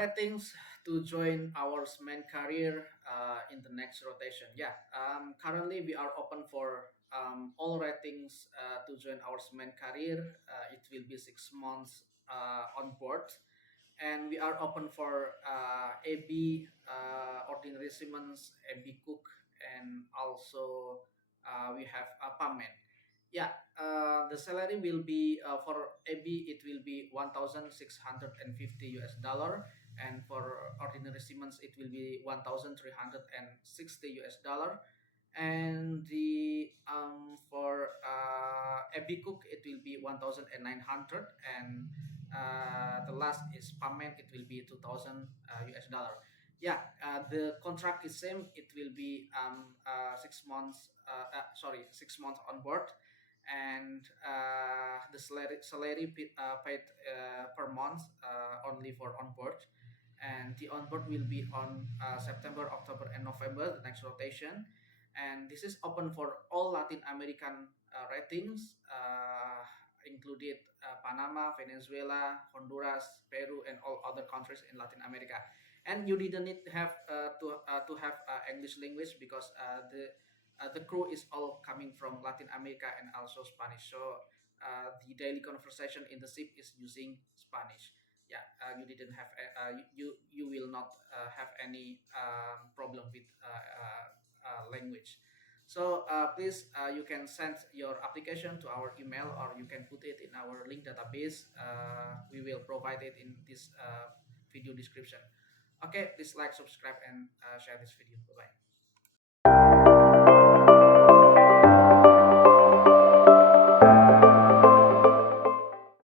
ratings to join our main career in the next rotation. Yeah, currently we are open for all ratings to join our main career. It will be 6 months on board, and we are open for AB, ordinary Siemens, AB Cook, and also we have Pamen. Yeah, the salary will be for AB it will be 1,650 US dollar, and for ordinary Siemens it will be 1,360 US dollar, and the for AB Cook it will be 1,900, and the last is Pamen it will be 2,000 US dollar. Yeah, the contract is same. It will be 6 months. Sorry, 6 months on board, and the salary paid per month only for on board, and the on board will be on September, October, and November, the next rotation, and this is open for all Latin American ratings. Included Panama, Venezuela, Honduras, Peru, and all other countries in Latin America. And you didn't need to have English language because the crew is all coming from Latin America and also Spanish. So the daily conversation in the ship is using Spanish. Yeah, you didn't have you will not have any problem with language. So please, you can send your application to our email, or you can put it in our link database. We will provide it in this video description. Okay, please like, subscribe, and share this video. Bye bye.